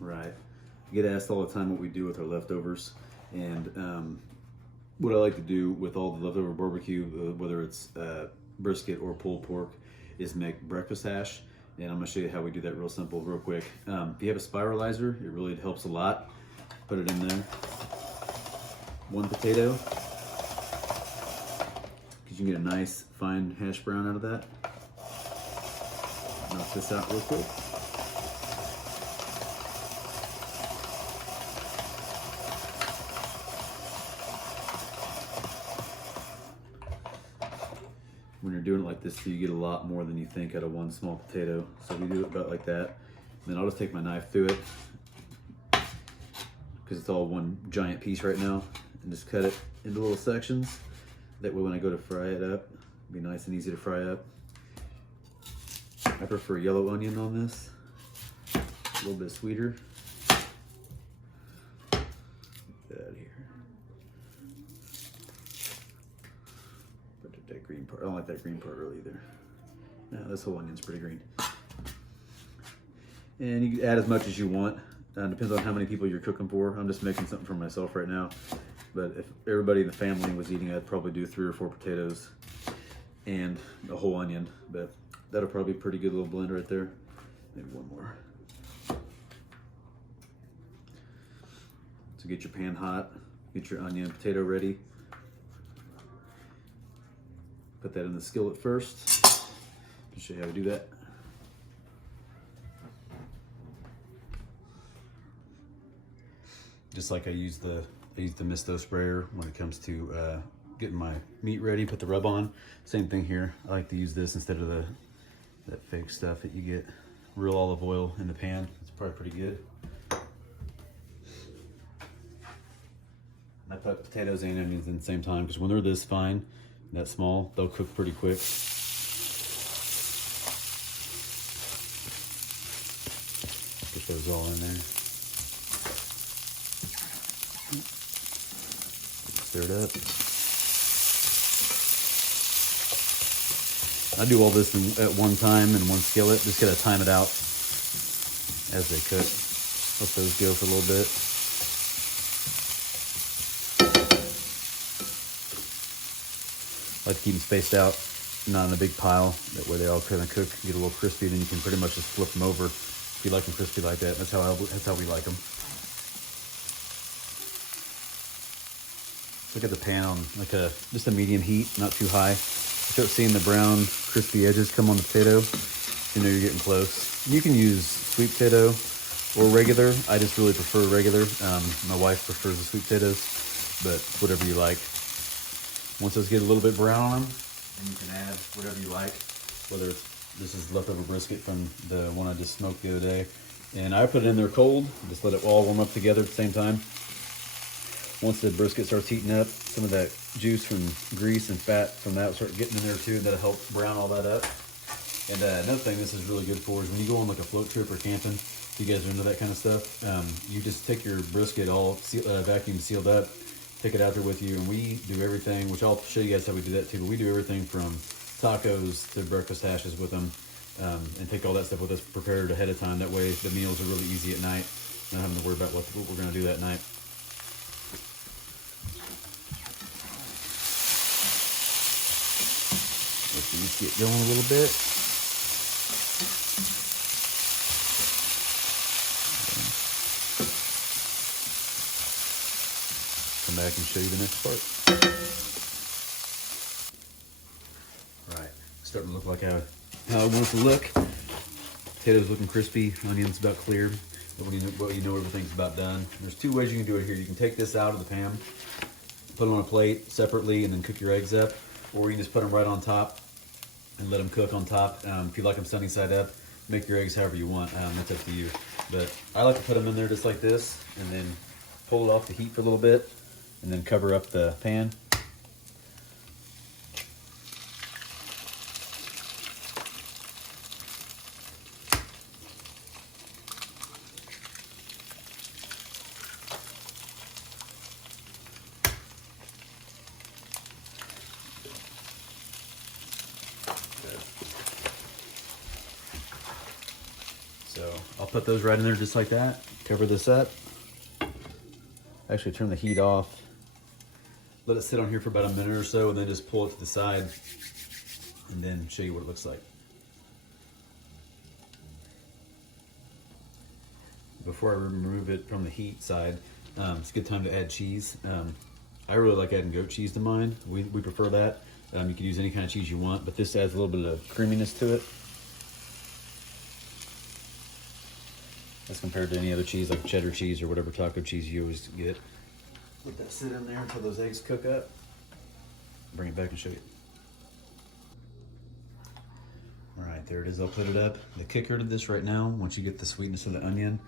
Right. I get asked all the time what we do with our leftovers, and what I like to do with all the leftover barbecue, whether it's brisket or pulled pork, is make breakfast hash. And I'm gonna show you how we do that real simple, real quick. If you have a spiralizer, it really helps a lot. Put it in there. One potato, because you can get a nice fine hash brown out of that. Knock this out real quick. When you're doing it like this, you get a lot more than you think out of one small potato. So we do it about like that. And then I'll just take my knife through it, because it's all one giant piece right now, and just cut it into little sections. That way when I go to fry it up, it'll be nice and easy to fry up. I prefer yellow onion on this, a little bit sweeter. Get that out of here. That green part. I don't like that green part really either. No, this whole onion's pretty green. And you can add as much as you want. Depends on how many people you're cooking for. I'm just making something for myself right now. But if everybody in the family was eating, I'd probably do 3 or 4 potatoes and a whole onion. But that'll probably be a pretty good little blend right there. Maybe one more. So get your pan hot, get your onion and potato ready. Put that in the skillet first. I'll show you how to do that. Just like I use the Misto sprayer when it comes to getting my meat ready, put the rub on. Same thing here. I like to use this instead of that fake stuff that you get. Real olive oil in the pan. It's probably pretty good. I put potatoes and onions in the same time, because when they're this fine, that small, they'll cook pretty quick. Get those all in there. Stir it up. I do all this at one time in one skillet. Just gotta time it out as they cook. Let those go for a little bit. I like to keep them spaced out, not in a big pile. That way they all kind of cook, get a little crispy, then you can pretty much just flip them over if you like them crispy like that. That's how we like them. Look at the pan on like just a medium heat, not too high. You start seeing the brown, crispy edges come on the potato, you know you're getting close. You can use sweet potato or regular. I just really prefer regular. My wife prefers the sweet potatoes, but whatever you like. Once those get a little bit brown on them, then you can add whatever you like. Whether this is leftover brisket from the one I just smoked the other day. And I put it in there cold, just let it all warm up together at the same time. Once the brisket starts heating up, some of that juice from grease and fat from that will start getting in there too, and that'll help brown all that up. And another thing this is really good for is when you go on like a float trip or camping, if you guys are into that kind of stuff, you just take your brisket all vacuum sealed up, take it out there with you, and we do everything, which I'll show you guys how we do that too, but we do everything from tacos to breakfast hashes with them, and take all that stuff with us prepared ahead of time. That way the meals are really easy at night, not having to worry about what we're going to do that night. Let these get going a little bit. Come back and show you the next part. Right, starting to look like how I want it to look. Potatoes looking crispy, onions about cleared. But you know everything's about done. There's 2 ways you can do it here. You can take this out of the pan, put it on a plate separately, and then cook your eggs up. Or you can just put them right on top and let them cook on top. If you like them sunny side up, make your eggs however you want. That's up to you. But I like to put them in there just like this, and then pull it off the heat for a little bit, and then cover up the pan. So I'll put those right in there just like that. Cover this up. Actually turn the heat off. Let it sit on here for about a minute or so and then just pull it to the side and then show you what it looks like. Before I remove it from the heat side, it's a good time to add cheese. I really like adding goat cheese to mine. We prefer that. You can use any kind of cheese you want, but this adds a little bit of creaminess to it as compared to any other cheese like cheddar cheese or whatever taco cheese you always get. Let that sit in there until those eggs cook up. Bring it back and show you. All right, there it is. I'll put it up. The kicker to this right now, once you get the sweetness of the onion,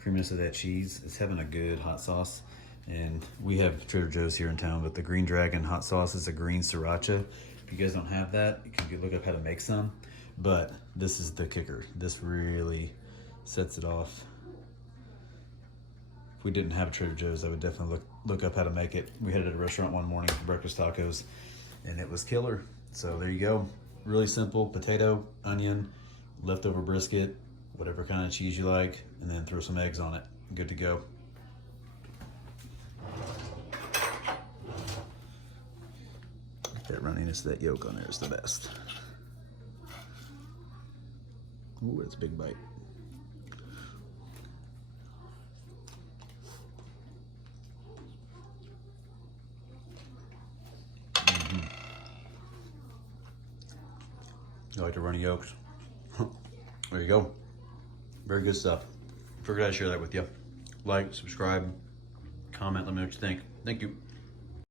creaminess of that cheese, it's having a good hot sauce. And we have Trader Joe's here in town, but the Green Dragon hot sauce is a green sriracha. If you guys don't have that, you can look up how to make some. But this is the kicker. This really sets it off. If we didn't have a Trader Joe's, I would definitely look up how to make it. We had it at a restaurant one morning for breakfast tacos, and it was killer. So there you go. Really simple: potato, onion, leftover brisket, whatever kind of cheese you like, and then throw some eggs on it. Good to go. That runniness of that yolk on there is the best. Ooh, that's a big bite. You like the runny yolks? There you go. Very good stuff. Figured I'd share that with you. Like, subscribe, comment, let me know what you think. Thank you.